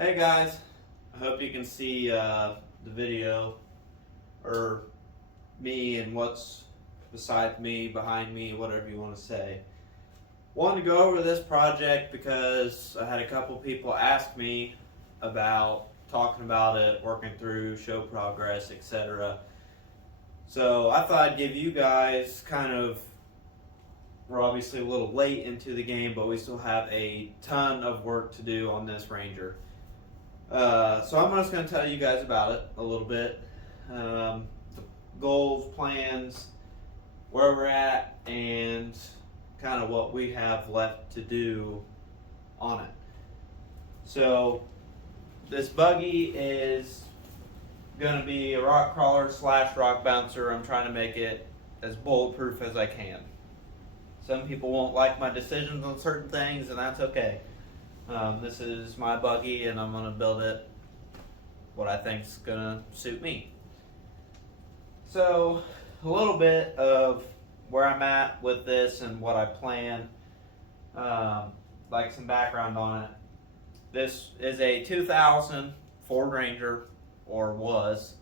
Hey guys, I hope you can see the video or me and what's beside me, behind me, whatever you want to say. Wanted to go over this project because I had a couple people ask me about talking about it, working through, show progress, etc. So I thought I'd give you guys we're obviously a little late into the game, but we still have a ton of work to do on this Ranger. So I'm just going to tell you guys about it a little bit. The goals, plans, where we're at, and kind of what we have left to do on it. So this buggy is going to be a rock crawler / rock bouncer. I'm trying to make it as bulletproof as I can. Some people won't like my decisions on certain things, and that's okay. This is my buggy, and I'm going to build it what I think is going to suit me. So, a little bit of where I'm at with this and what I plan, like some background on it. This is a 2000 Ford Ranger, or was.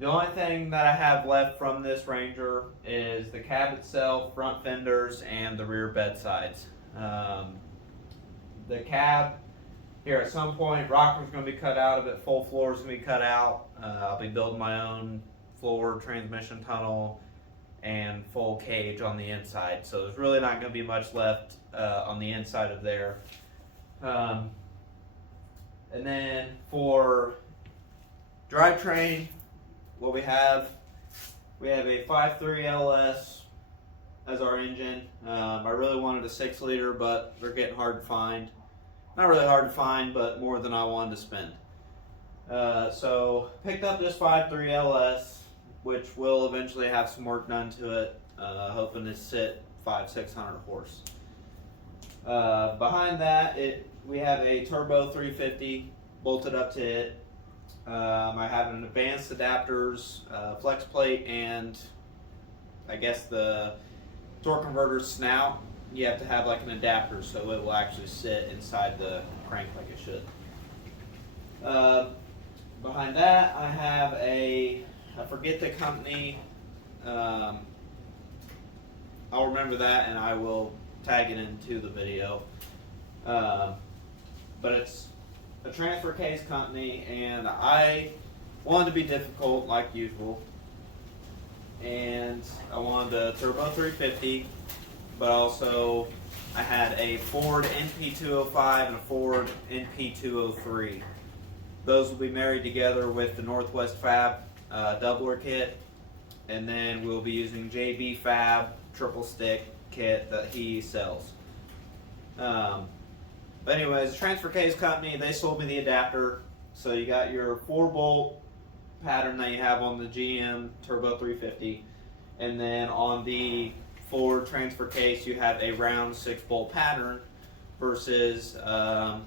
The only thing that I have left from this Ranger is the cab itself, front fenders, and the rear bed sides. The cab, here at some point, rocker's going to be cut out of it, full floor is going to be cut out. I'll be building my own floor, transmission tunnel, and full cage on the inside. So there's really not going to be much left on the inside of there. And then for drivetrain, what we have a 5.3 LS as our engine. I really wanted a 6-liter, but they're getting hard to find. Not really hard to find, but more than I wanted to spend. So picked up this 5.3 LS, which will eventually have some work done to it. Hoping to sit 500-600 horse. Behind that, we have a turbo 350 bolted up to it. I have an advanced adapters, flex plate, and I guess the torque converter snout. You have to have like an adapter so it will actually sit inside the crank like it should. Behind that, I have I forget the company. I'll remember that and I will tag it into the video. But it's a transfer case company, and I wanted to be difficult like usual, and I wanted a turbo 350, but also I had a Ford NP205 and a Ford NP203. Those will be married together with the Northwest Fab doubler kit, and then we'll be using JB Fab triple stick kit that he sells. But anyways, the transfer case company, they sold me the adapter. So you got your 4-bolt pattern that you have on the GM Turbo 350. And then on the Ford transfer case, you have a round 6-bolt pattern versus, I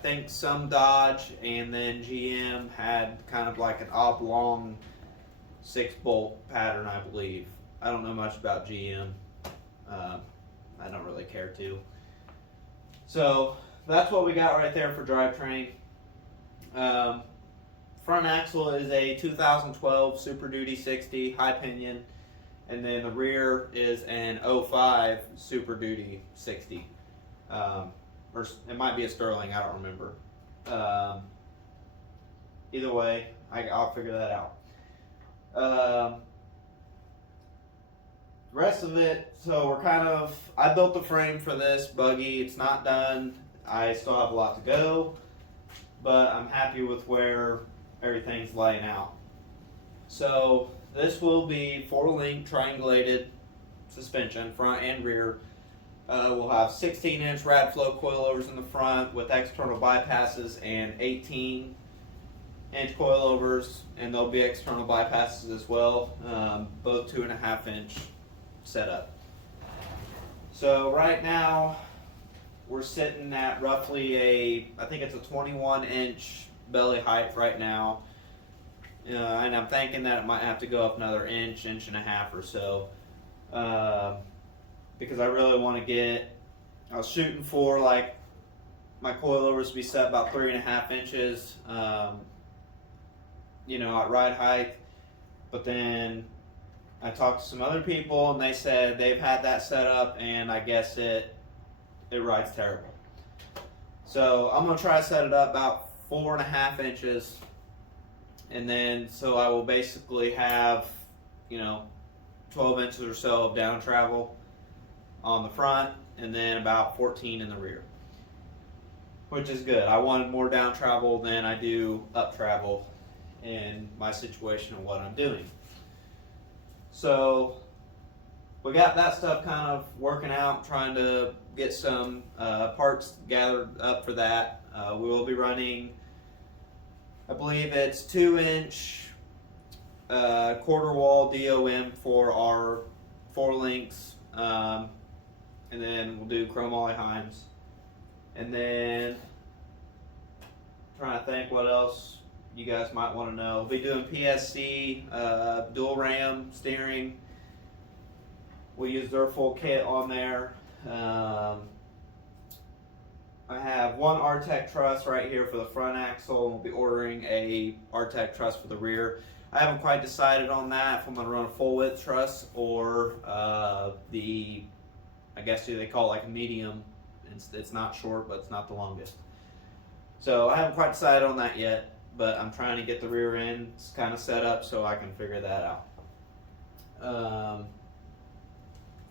think some Dodge and then GM had kind of like an oblong 6-bolt pattern, I believe. I don't know much about GM. I don't really care to. So that's what we got right there for drivetrain. Front axle is a 2012 Super Duty 60 high pinion, and then the rear is an 05 Super Duty 60. Or it might be a Sterling, I don't remember. Either way, I'll figure that out. Rest of it, so I built the frame for this buggy. It's not done. I still have a lot to go, but I'm happy with where everything's laying out. So this will be 4-link triangulated suspension, front and rear. We'll have 16-inch Radflow coilovers in the front with external bypasses and 18-inch coilovers, and there'll be external bypasses as well, both 2.5-inch setup. So right now we're sitting at roughly I think it's a 21-inch belly height right now, and I'm thinking that it might have to go up another inch and a half or so, because I really want to I was shooting for like my coilovers to be set about 3.5 inches, you know, at ride height. But then I talked to some other people and they said they've had that set up and I guess it rides terrible. So I'm gonna try to set it up about 4.5 inches, and then so I will basically have, you know, 12 inches or so of down travel on the front and then about 14 in the rear, which is good. I wanted more down travel than I do up travel in my situation and what I'm doing. So we got that stuff kind of working out, trying to get some parts gathered up for that. We will be running, I believe it's 2-inch quarter wall DOM for our 4 links, and then we'll do chrome Ollie-Heims, and then trying to think what else you guys might want to know. We'll be doing PSC, dual ram steering. We use their full kit on there. I have one R-Tech truss right here for the front axle, and we'll be ordering a R-Tech truss for the rear. I haven't quite decided on that, if I'm going to run a full width truss or I guess they call it like a medium. It's not short, but it's not the longest. So I haven't quite decided on that yet, but I'm trying to get the rear end kind of set up so I can figure that out.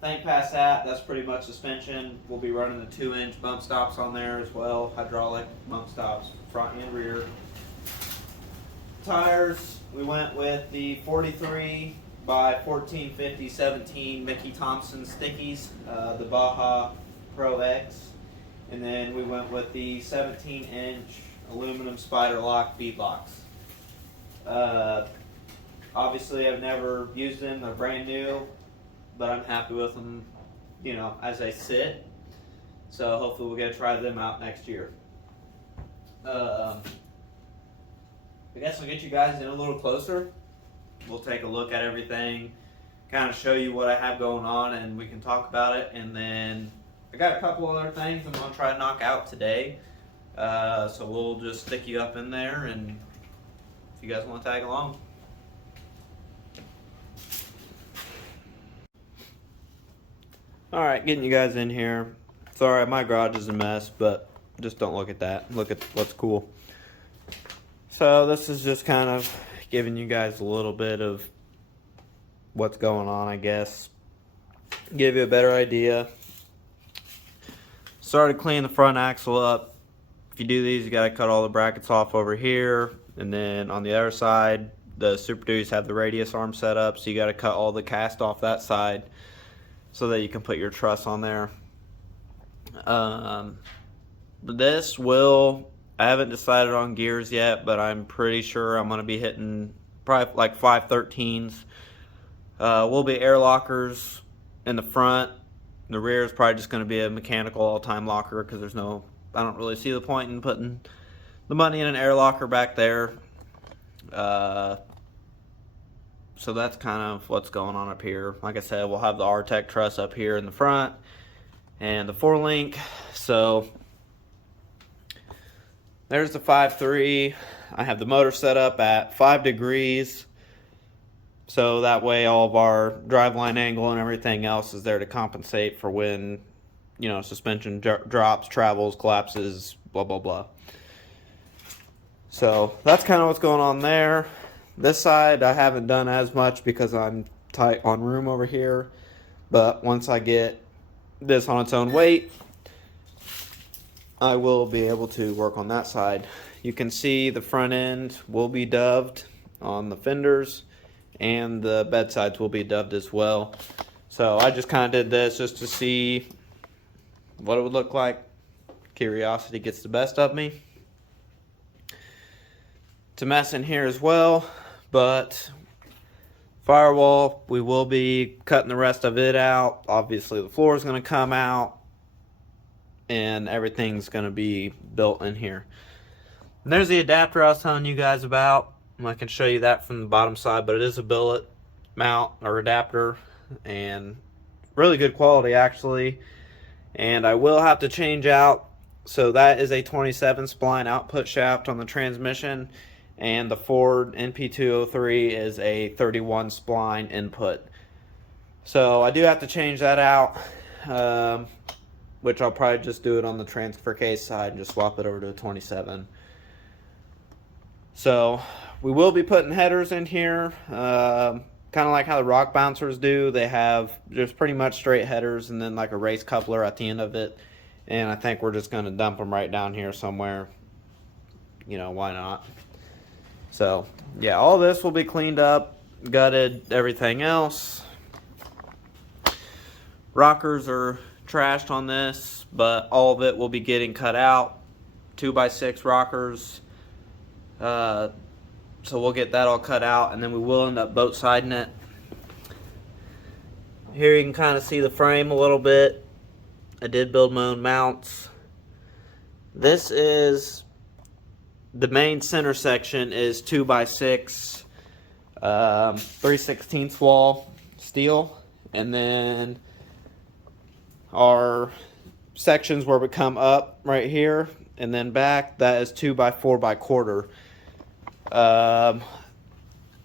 Think past that, that's pretty much suspension. We'll be running the 2-inch bump stops on there as well, hydraulic bump stops, front and rear. Tires, we went with the 43 by 1450 17 Mickey Thompson stickies, the Baja Pro X, and then we went with the 17-inch aluminum spider lock beadlocks. Obviously I've never used them, they're brand new, but I'm happy with them, you know, as they sit. So hopefully we'll get to try them out next year. I guess I'll get you guys in a little closer. We'll take a look at everything, kind of show you what I have going on, and we can talk about it. And then I got a couple other things I'm gonna try to knock out today. So we'll just stick you up in there, and if you guys want to tag along. Alright, getting you guys in here. Sorry, my garage is a mess, but just don't look at that. Look at what's cool. So this is just kind of giving you guys a little bit of what's going on, I guess. Give you a better idea. Started cleaning the front axle up. If you do these, you got to cut all the brackets off over here. And then on the other side, the Super Duties have the radius arm set up, so you got to cut all the cast off that side, so that you can put your truss on there. This will, I haven't decided on gears yet, but I'm pretty sure I'm going to be hitting probably like 513s. Will be air lockers in the front. The rear is probably just going to be a mechanical all-time locker, because there's no, I don't really see the point in putting the money in an air locker back there. So that's kind of what's going on up here. Like I said, we'll have the R-Tech truss up here in the front and the 4-link. So there's the 5.3. I have the motor set up at 5 degrees. So that way all of our driveline angle and everything else is there to compensate for when, you know, suspension drops, travels, collapses, blah, blah, blah. So that's kind of what's going on there. This side I haven't done as much because I'm tight on room over here, but once I get this on its own weight, I will be able to work on that side. You can see the front end will be doved on the fenders, and the bed sides will be doved as well. So I just kind of did this just to see what it would look like. Curiosity gets the best of me. It's a mess in here as well, but firewall, we will be cutting the rest of it out. Obviously the floor is going to come out, and everything's going to be built in here. And there's the adapter I was telling you guys about. I can show you that from the bottom side, but it is a billet mount or adapter, and really good quality actually. And I will have to change out So that is a 27 spline output shaft on the transmission, and the Ford NP203 is a 31 spline input. So I do have to change that out, which I'll probably just do it on the transfer case side and just swap it over to a 27. So we will be putting headers in here, kind of like how the rock bouncers do. They have just pretty much straight headers and then like a race coupler at the end of it. And I think we're just going to dump them right down here somewhere. You know, why not? So, yeah, all this will be cleaned up, gutted, everything else. Rockers are trashed on this, but all of it will be getting cut out. 2x6 rockers. So we'll get that all cut out, and then we will end up boat siding it. Here you can kind of see the frame a little bit. I did build my own mounts. This is the main center section is 2x6 3/16 wall steel, and then our sections where we come up right here and then back, that is 2x4 1/4.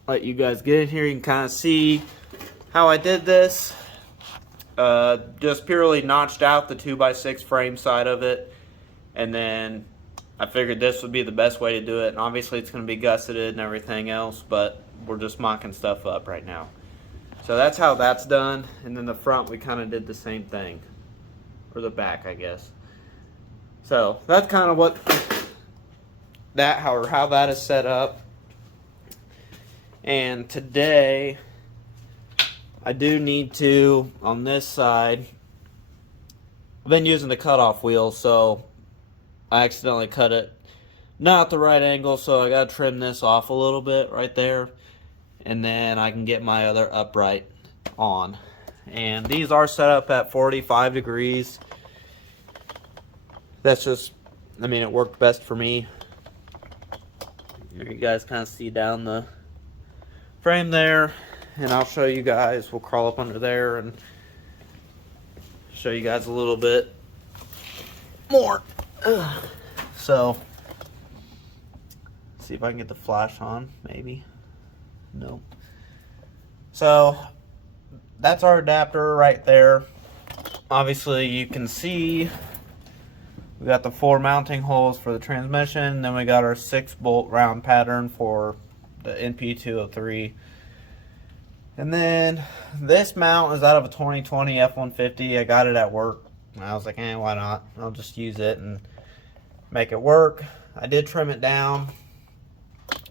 Let you guys get in here. You can kind of see how I did this. Just purely notched out the 2x6 frame side of it, and then I figured this would be the best way to do it. And obviously it's going to be gusseted and everything else, but we're just mocking stuff up right now. So that's how that's done. And then the front, we kind of did the same thing, or the back, I guess. So that's kind of what that, how that is set up. And today I do need to, on this side, I've been using the cutoff wheel, so I accidentally cut it not the right angle, so I gotta trim this off a little bit right there, and then I can get my other upright on. And these are set up at 45 degrees. That's just, I mean, it worked best for me. You guys kind of see down the frame there. And I'll show you guys, we'll crawl up under there and show you guys a little bit more. So, see if I can get the flash on, maybe. Nope. So, that's our adapter right there. Obviously, you can see we got the 4 mounting holes for the transmission, then we got our 6-bolt round pattern for the NP203. And then this mount is out of a 2020 F-150. I got it at work. And I was like, why not? I'll just use it and make it work. I did trim it down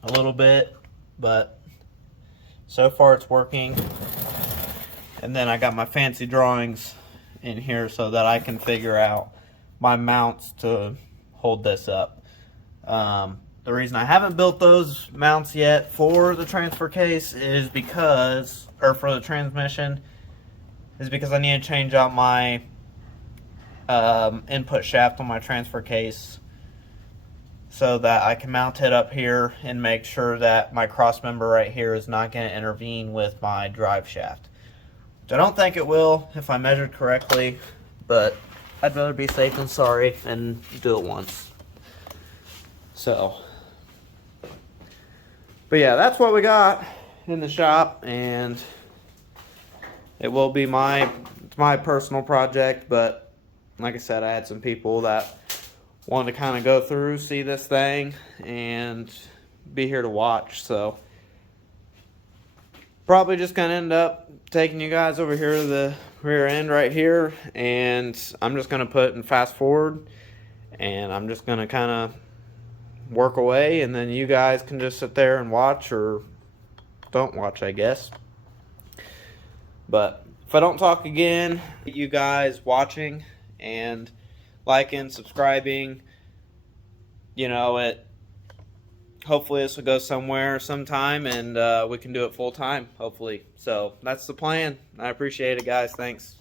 a little bit, but so far it's working. And then I got my fancy drawings in here so that I can figure out my mounts to hold this up. The reason I haven't built those mounts yet for the transfer case is because, or for the transmission, is because I need to change out my input shaft on my transfer case so that I can mount it up here and make sure that my cross member right here is not going to intervene with my drive shaft. Which I don't think it will if I measured correctly, but I'd rather be safe than sorry and do it once. So, but yeah, that's what we got in the shop, and it will be my personal project, but like I said, I had some people that wanted to kind of go through, see this thing, and be here to watch. So probably just gonna end up taking you guys over here to the rear end right here, and I'm just gonna put in fast forward, and I'm just gonna kind of work away, and then you guys can just sit there and watch, or don't watch, I guess. But if I don't talk again, you guys watching and liking, subscribing, you know, hopefully this will go somewhere sometime, and we can do it full time, hopefully. So that's the plan. I appreciate it, guys. Thanks.